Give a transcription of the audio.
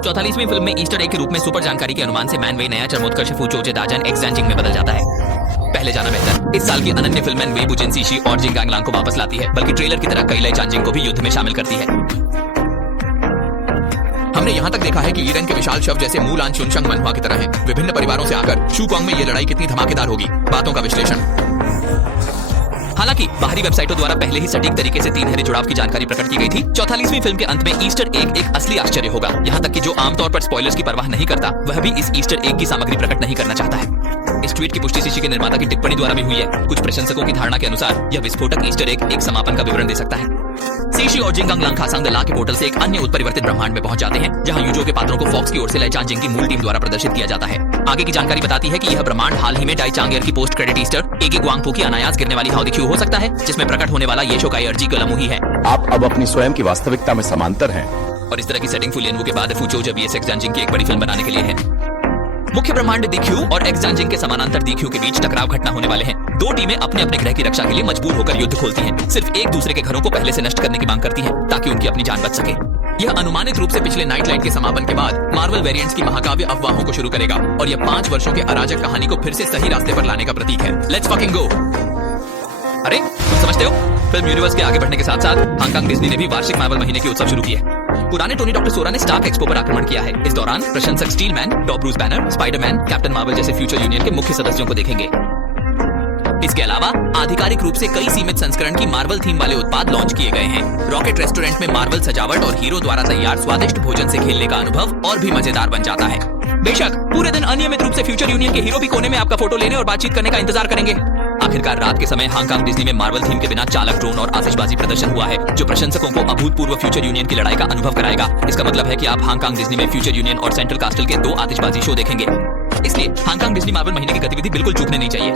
44वीं film में Easter egg के रूप में सुपर जानकारी के अनुमान से मैन वे नया चरमोत्कर्ष फूचोचे दाजन एक्स जैनजिंग में बदल जाता है। पहले जाना बेहतर। इस साल की अनन्य फिल्म मैन वे बुजिन सीशी और जिंग गांगलांग को वापस लाती है, बल्कि ट्रेलर की तरह कैलाई चांजिंग को भी युद्ध में शामिल करती है। हमने यहाँ तक देखा है कि ईरन के विशाल शव जैसे मूलान शुनशंग मनहुआ की तरह हैं। विभिन्न परिवारों से आकर शूकॉन्ग में ये लड़ाई कितनी धमाकेदार होगी। बातों का विश्लेषण। हालांकि बाहरी वेबसाइटों द्वारा पहले ही सटीक तरीके से तीनहरे जुड़ाव की जानकारी प्रकट की गई थी। 44वीं फिल्म के अंत में ईस्टर एग एक असली आश्चर्य होगा। यहाँ तक कि जो आमतौर पर स्पॉयलर्स की परवाह नहीं करता, वह भी इस ईस्टर एग की सामग्री प्रकट नहीं करना चाहता है। इस ट्वीट की पुष्टि सीशी के निर्माता की टिप्पणी द्वारा भी हुई है। कुछ प्रशंसकों की धारणा के अनुसार यह विस्फोटक ईस्टर एग एक समापन का विवरण दे सकता है। सीशी और जिंग गांगलांग खासांग द ला के पोर्टल से एक अन्य उत्परिवर्तित ब्रह्मांड में पहुंच जाते हैं, जहां यूजो के पात्रों को फॉक्स की ओर से लाई चांजिंग की मूल टीम द्वारा प्रदर्शित किया जाता है। आगे की जानकारी बताती है कि यह ब्रह्मांड हाल ही में डाई चांगेर की पोस्ट क्रेडिट ईस्टर एगी ग्वांगफू की अनायास गिरने वाली हाउदिक्यू हो सकता है, जिसमें प्रकट होने वाला येशो काई अर्जी गलमुही है। आप अब अपनी स्वयं की वास्तविकता में समांतर हैं। और इस तरह की सेटिंग फुलियनवू के बाद फूचोजे वीएस एक्स जैनजिंग की एक बड़ी फिल्म बनाने के लिए है। मुख्य ब्रह्मांड दिक्यू और एक्स जैनजिंग के समानांतर दिक्यू के बीच टकराव घटना होने वाले हैं। दो टीमें अपने अपने ग्रह की रक्षा के लिए मजबूर होकर युद्ध खोलती हैं। सिर्फ एक दूसरे के घरों को पहले से नष्ट करने की मांग करती हैं, ताकि उनकी अपनी जान बच सके। यह अनुमानित रूप से पिछले नाइट लाइट के समापन के बाद मार्वल वेरिएंट्स की महाकाव्य अफवाहों को शुरू करेगा, और यह 5 वर्षों के अराजक कहानी को फिर से सही रास्ते पर लाने का प्रतीक है। Let's fucking go. अरे तुम समझते हो, फिल्म यूनिवर्स के आगे बढ़ने के साथ साथ हांगकांग डिज्नी ने भी वार्षिक मार्वल महीने के उत्सव शुरू किए। पुराने टोनी डॉक्टर सोरा ने स्टार्क एक्सपो पर आक्रमण किया है। इस दौरान प्रशंसक Steelman, top Bruce Banner, Spiderman, Captain Marvel जैसे फ्यूचर यूनियन के मुख्य सदस्यों को देखेंगे। इसके अलावा आधिकारिक रूप से कई सीमित संस्करण की मार्वल थीम वाले उत्पाद लॉन्च किए गए हैं। रॉकेट रेस्टोरेंट में मार्वल सजावट और हीरो द्वारा तैयार स्वादिष्ट भोजन से खेलने का अनुभव और भी मजेदार बन जाता है। बेशक पूरे दिन अनियमित रूप से फ्यूचर यूनियन के हीरो भी कोने में आपका फोटो लेने और बातचीत करने का इंतजार करेंगे। आखिरकार रात के समय हांगकांग डिज्नी में मार्वल थीम के बिना चालक ड्रोन और आतिशबाजी प्रदर्शन हुआ है, जो प्रशंसकों को अभूतपूर्व फ्यूचर यूनियन की लड़ाई का अनुभव कराएगा। इसका मतलब है कि आप हांगकांग डिज्नी में फ्यूचर यूनियन और सेंट्रल कास्टल के 2 आतिशबाजी शो देखेंगे। इसलिए हांगकांग डिज्नी मार्वल महीने की गतिविधि बिल्कुल चूकने नहीं चाहिए।